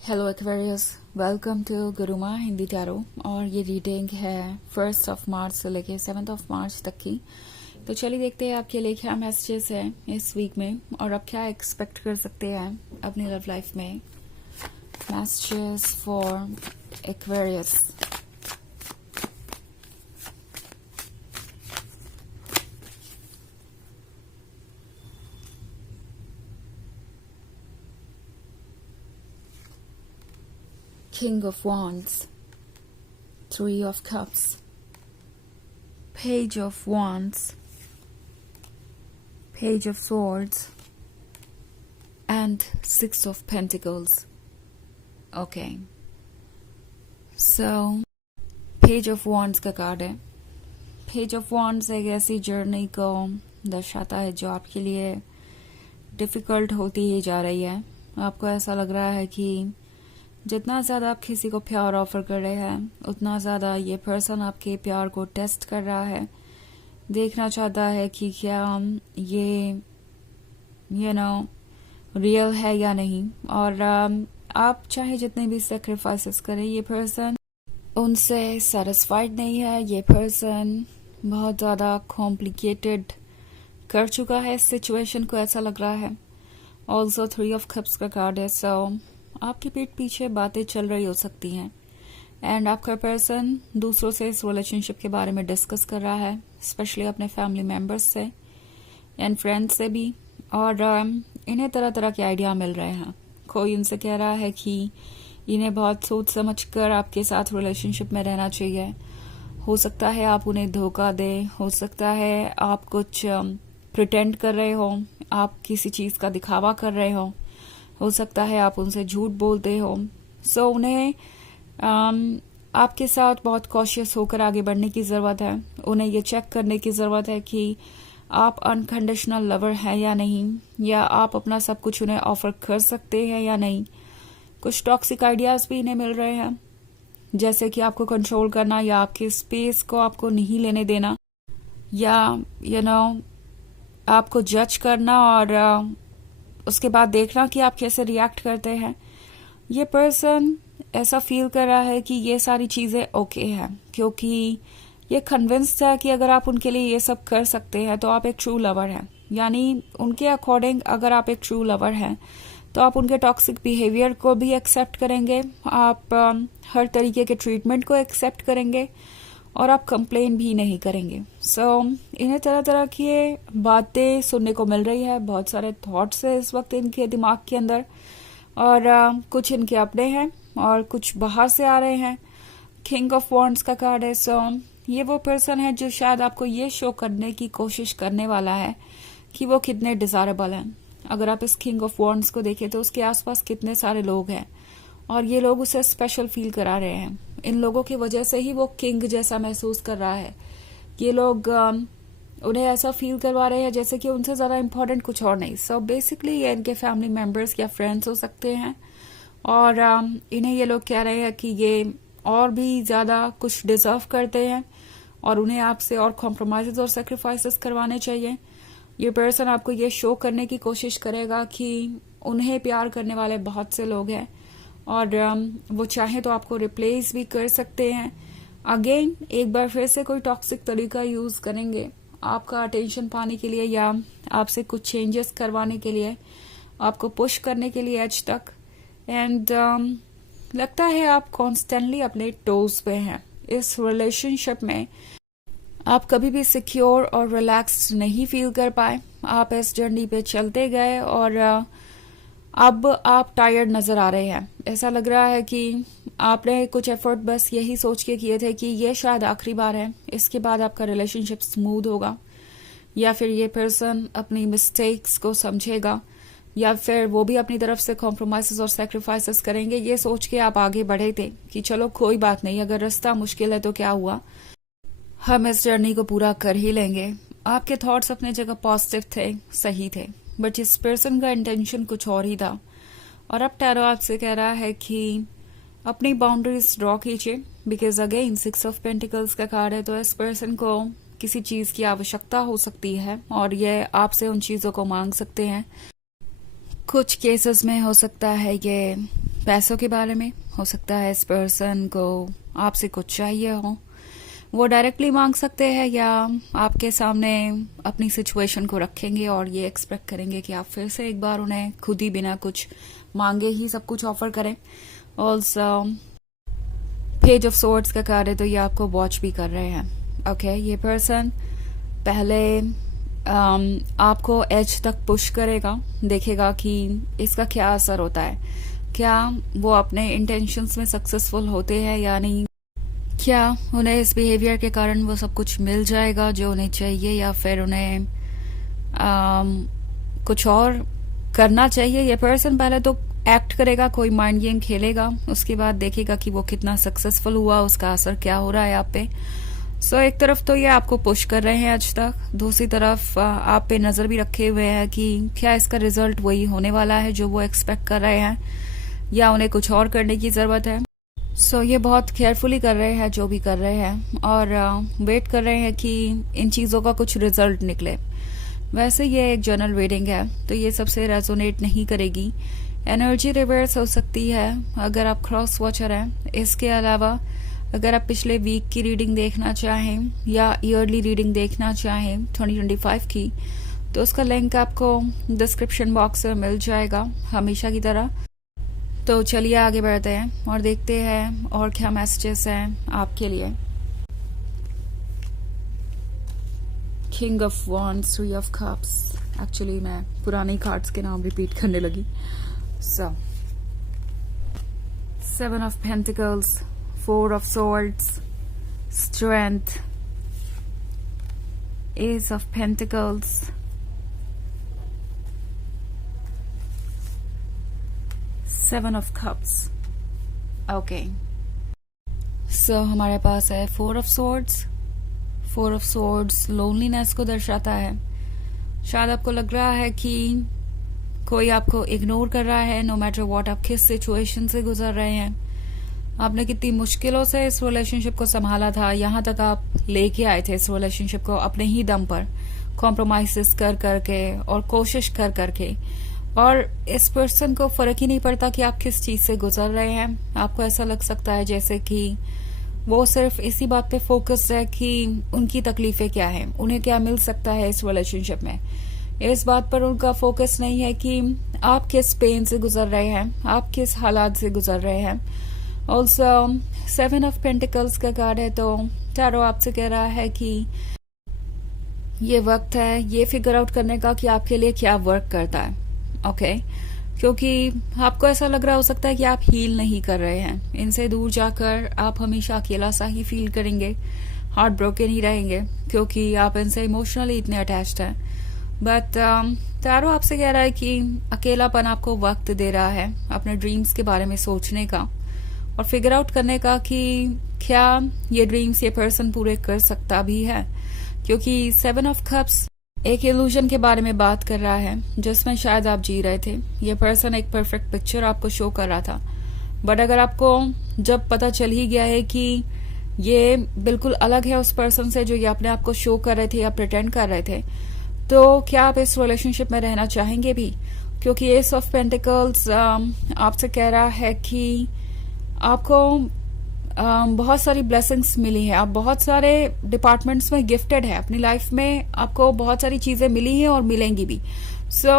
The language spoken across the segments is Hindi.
Hello Aquarius, welcome to Guruma Hindi tarot. और ये रीडिंग है 1 मार्च से लेके 7 मार्च तक की। तो चलिए देखते हैं आपके लिए क्या मैसेजेस हैं इस वीक में और आप क्या एक्सपेक्ट कर सकते हैं अपनी लव लाइफ में। Messages for Aquarius. King of Wands, 3 of Cups, Page of Wands, Page of Swords, and 6 of Pentacles. Okay. So, Page of Wands का कार्ड है। Page of Wands एक ऐसी जर्नी को दर्शाता है जो आपके लिए डिफिकल्ट होती ही जा रही है। आपको ऐसा लग रहा है कि जितना ज़्यादा आप किसी को प्यार ऑफर कर रहे हैं उतना ज़्यादा ये पर्सन आपके प्यार को टेस्ट कर रहा है, देखना चाहता है कि क्या ये रियल है या नहीं। और आप चाहे जितने भी सेक्रीफाइसेस करें, ये पर्सन उनसे सेटिस्फाइड नहीं है। ये पर्सन बहुत ज़्यादा कॉम्प्लिकेटेड कर चुका है इस सिचुएशन को, ऐसा लग रहा है। ऑल्सो 3 of Cups का कार्ड है। सो आपकी पीठ पीछे बातें चल रही हो सकती हैं एंड आपका पर्सन दूसरों से इस रिलेशनशिप के बारे में डिस्कस कर रहा है, स्पेशली अपने फैमिली मेंबर्स से एंड फ्रेंड्स से भी। और इन्हें तरह तरह के आइडिया मिल रहे हैं। कोई उनसे कह रहा है कि इन्हें बहुत सोच समझ कर आपके साथ रिलेशनशिप में रहना चाहिए। हो सकता है आप उन्हें धोखा दें, हो सकता है आप कुछ प्रिटेंड कर रहे हो, आप किसी चीज़ का दिखावा कर रहे हो सकता है आप उनसे झूठ बोलते हो। सो उन्हें आपके साथ बहुत कॉशियस होकर आगे बढ़ने की ज़रूरत है। उन्हें ये चेक करने की ज़रूरत है कि आप अनकंडीशनल लवर हैं या नहीं, या आप अपना सब कुछ उन्हें ऑफर कर सकते हैं या नहीं। कुछ टॉक्सिक आइडियाज़ भी इन्हें मिल रहे हैं, जैसे कि आपको कंट्रोल करना या आपके स्पेस को आपको नहीं लेने देना, या आपको जज करना और उसके बाद देखना कि आप कैसे रिएक्ट करते हैं। ये पर्सन ऐसा फील कर रहा है कि ये सारी चीज़ें ओके हैं, क्योंकि ये कन्विंस्ड है कि अगर आप उनके लिए ये सब कर सकते हैं तो आप एक ट्रू लवर हैं। यानी उनके अकॉर्डिंग अगर आप एक ट्रू लवर हैं तो आप उनके टॉक्सिक बिहेवियर को भी एक्सेप्ट करेंगे, आप हर तरीके के ट्रीटमेंट को एक्सेप्ट करेंगे और आप कंप्लेन भी नहीं करेंगे। सो इन्हें तरह तरह की बातें सुनने को मिल रही है, बहुत सारे थॉट्स है इस वक्त इनके दिमाग के अंदर, और कुछ इनके अपने हैं और कुछ बाहर से आ रहे हैं। किंग ऑफ वॉन्ड्स का कार्ड है। सो ये वो पर्सन है जो शायद आपको ये शो करने की कोशिश करने वाला है कि वो कितने डिजायरेबल हैं। अगर आप इस किंग ऑफ वॉन्ड्स को देखें तो उसके आसपास कितने सारे लोग हैं और ये लोग उसे स्पेशल फील करा रहे हैं। इन लोगों की वजह से ही वो किंग जैसा महसूस कर रहा है। ये लोग उन्हें ऐसा फील करवा रहे हैं जैसे कि उनसे ज़्यादा इम्पोर्टेंट कुछ और नहीं। सो बेसिकली ये इनके फैमिली मेंबर्स या फ्रेंड्स हो सकते हैं और इन्हें ये लोग कह रहे हैं कि ये और भी ज़्यादा कुछ डिजर्व करते हैं और उन्हें आपसे और कॉम्प्रोमाइज़ और सेक्रीफाइसेस करवाने चाहिए। ये पर्सन आपको ये शो करने की कोशिश करेगा कि उन्हें प्यार करने वाले बहुत से लोग हैं और वो चाहे तो आपको रिप्लेस भी कर सकते हैं। अगेन एक बार फिर से कोई टॉक्सिक तरीका यूज करेंगे आपका अटेंशन पाने के लिए या आपसे कुछ चेंजेस करवाने के लिए, आपको पुश करने के लिए एज तक। एंड लगता है आप कॉन्स्टेंटली अपने टोज पे हैं इस रिलेशनशिप में। आप कभी भी सिक्योर और रिलैक्स्ड नहीं फील कर पाए। आप इस जर्नी पे चलते गए और अब आप टायर्ड नजर आ रहे हैं। ऐसा लग रहा है कि आपने कुछ एफर्ट बस यही सोच के किए थे कि ये शायद आखिरी बार है, इसके बाद आपका रिलेशनशिप स्मूथ होगा, या फिर ये पर्सन अपनी मिस्टेक्स को समझेगा, या फिर वो भी अपनी तरफ से कॉम्प्रोमाइजेस और सेक्रीफाइसेस करेंगे। ये सोच के आप आगे बढ़े थे कि चलो कोई बात नहीं, अगर रास्ता मुश्किल है तो क्या हुआ, हम इस जर्नी को पूरा कर ही लेंगे। आपके थॉट्स अपने जगह पॉजिटिव थे, सही थे, बट इस पर्सन का इंटेंशन कुछ और ही था। और अब टैरो आपसे कह रहा है कि अपनी बाउंड्रीज ड्रॉ कीजिए, बिकॉज अगेन 6 of Pentacles का कार्ड है। तो इस पर्सन को किसी चीज की आवश्यकता हो सकती है और ये आपसे उन चीजों को मांग सकते हैं। कुछ केसेस में हो सकता है ये पैसों के बारे में हो सकता है इस पर्सन को आपसे कुछ चाहिए हो, वो डायरेक्टली मांग सकते हैं या आपके सामने अपनी सिचुएशन को रखेंगे और ये एक्सपेक्ट करेंगे कि आप फिर से एक बार उन्हें खुद ही बिना कुछ मांगे ही सब कुछ ऑफर करें। ऑल्सो पेज ऑफ सोर्ड्स का कार्ड है तो ये आपको वॉच भी कर रहे हैं। ओके, ये पर्सन पहले आपको एज तक पुश करेगा, देखेगा कि इसका क्या असर होता है, क्या वो अपने इंटेंशंस में सक्सेसफुल होते हैं या नहीं, क्या उन्हें इस बिहेवियर के कारण वो सब कुछ मिल जाएगा जो उन्हें चाहिए या फिर उन्हें कुछ और करना चाहिए। ये पर्सन पहले तो एक्ट करेगा, कोई माइंड गेम खेलेगा, उसके बाद देखेगा कि वो कितना सक्सेसफुल हुआ, उसका असर क्या हो रहा है आप पे। सो एक तरफ तो ये आपको पुश कर रहे हैं आज तक, दूसरी तरफ आप पे नजर भी रखे हुए हैं कि क्या इसका रिजल्ट वही होने वाला है जो वो एक्सपेक्ट कर रहे हैं या उन्हें कुछ और करने की जरूरत है। सो ये बहुत केयरफुली कर रहे हैं जो भी कर रहे हैं और वेट कर रहे हैं कि इन चीज़ों का कुछ रिजल्ट निकले। वैसे ये एक जनरल रीडिंग है तो ये सबसे रेजोनेट नहीं करेगी, एनर्जी रिवर्स हो सकती है अगर आप क्रॉस वॉचर हैं। इसके अलावा अगर आप पिछले वीक की रीडिंग देखना चाहें या ईयरली रीडिंग देखना चाहें 2025 की, तो उसका लिंक आपको डिस्क्रिप्शन बॉक्स में मिल जाएगा हमेशा की तरह। तो चलिए आगे बढ़ते हैं और देखते हैं और क्या मैसेजेस हैं आपके लिए। King of wands, three of cups. Actually मैं पुरानी कार्ड्स के नाम रिपीट करने लगी। So seven of pentacles, four of swords, strength, ace of pentacles, seven of cups. Okay, so हमारे पास है four of swords. Four of swords loneliness को दर्शाता है। शायद आपको लग रहा है कि कोई आपको इग्नोर कर रहा है, नो मैटर व्हाट आप किस सिचुएशन से गुजर रहे हैं। आपने कितनी मुश्किलों से इस रिलेशनशिप को संभाला था, यहाँ तक आप लेके आए थे इस रिलेशनशिप को अपने ही दम पर, कॉम्प्रोमाइजेस कर करके और कोशिश कर करके। और इस पर्सन को फर्क ही नहीं पड़ता कि आप किस चीज से गुजर रहे हैं। आपको ऐसा लग सकता है जैसे कि वो सिर्फ इसी बात पे फोकस है कि उनकी तकलीफें क्या हैं, उन्हें क्या मिल सकता है इस रिलेशनशिप में। इस बात पर उनका फोकस नहीं है कि आप किस पेन से गुजर रहे हैं, आप किस हालात से गुजर रहे हैं। ऑल्सो सेवन ऑफ पेंटिकल्स का कार्ड है तो टैरो आपसे कह रहा है कि ये वक्त है ये फिगर आउट करने का कि आपके लिए क्या वर्क करता है। ओके, क्योंकि आपको ऐसा लग रहा हो सकता है कि आप हील नहीं कर रहे हैं। इनसे दूर जाकर आप हमेशा अकेला सा ही फील करेंगे, हार्ट ब्रोकन ही रहेंगे क्योंकि आप इनसे इमोशनली इतने अटैच्ड हैं। बट टैरो आपसे कह रहा है कि अकेलापन आपको वक्त दे रहा है अपने ड्रीम्स के बारे में सोचने का और फिगर आउट करने का कि क्या ये ड्रीम्स ये पर्सन पूरे कर सकता भी है। क्योंकि सेवन ऑफ कप्स एक इल्यूजन के बारे में बात कर रहा है जिसमें शायद आप जी रहे थे। ये पर्सन एक परफेक्ट पिक्चर आपको शो कर रहा था, बट अगर आपको जब पता चल ही गया है कि ये बिल्कुल अलग है उस पर्सन से जो ये अपने आप को शो कर रहे थे या प्रिटेंड कर रहे थे, तो क्या आप इस रिलेशनशिप में रहना चाहेंगे भी? क्योंकि एस ऑफ पेंटिकल्स आपसे कह रहा है कि आपको बहुत सारी ब्लेसिंग्स मिली है, आप बहुत सारे डिपार्टमेंट्स में गिफ्टेड है, अपनी लाइफ में आपको बहुत सारी चीजें मिली हैं और मिलेंगी भी। सो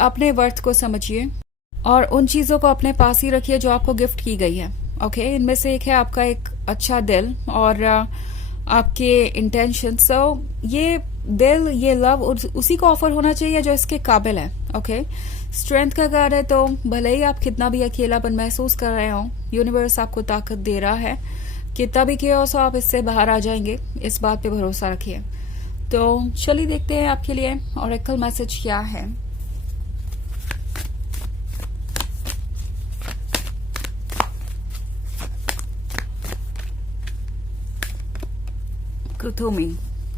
अपने वर्थ को समझिए और उन चीजों को अपने पास ही रखिए जो आपको गिफ्ट की गई है। ओके, इनमें से एक है आपका एक अच्छा दिल और आपके इंटेंशन। सो ये दिल, ये लव उसी को ऑफर होना चाहिए जो इसके काबिल है। ओके, स्ट्रेंथ का कार्ड है तो भले ही आप कितना भी अकेलापन महसूस कर रहे हो, यूनिवर्स आपको ताकत दे रहा है। कितना भी chaos हो आप इससे बाहर आ जाएंगे, इस बात पे भरोसा रखिए। तो चलिए देखते हैं आपके लिए ऑरेकल मैसेज क्या है। Kuthumi,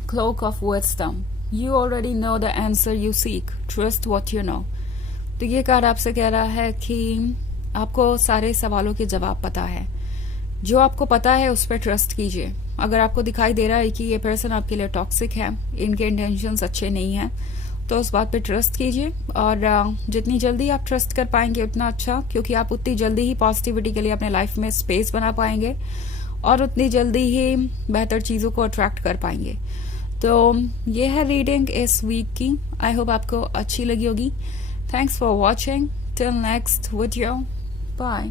Cloak of Wisdom. You already know the answer you seek. Trust what you know. तो ये कार्ड आपसे कह रहा है कि आपको सारे सवालों के जवाब पता है। जो आपको पता है उस पर ट्रस्ट कीजिए। अगर आपको दिखाई दे रहा है कि ये पर्सन आपके लिए टॉक्सिक है, इनके इंटेंशंस अच्छे नहीं हैं, तो उस बात पे ट्रस्ट कीजिए, और जितनी जल्दी आप ट्रस्ट कर पाएंगे उतना अच्छा, क्योंकि आप उतनी जल्दी ही पॉजिटिविटी के लिए अपने लाइफ में स्पेस बना पाएंगे और उतनी जल्दी ही बेहतर चीज़ों को अट्रैक्ट कर पाएंगे। तो ये है रीडिंग इस वीक की। आई होप आपको अच्छी लगी होगी। Thanks for watching. Till next video, bye.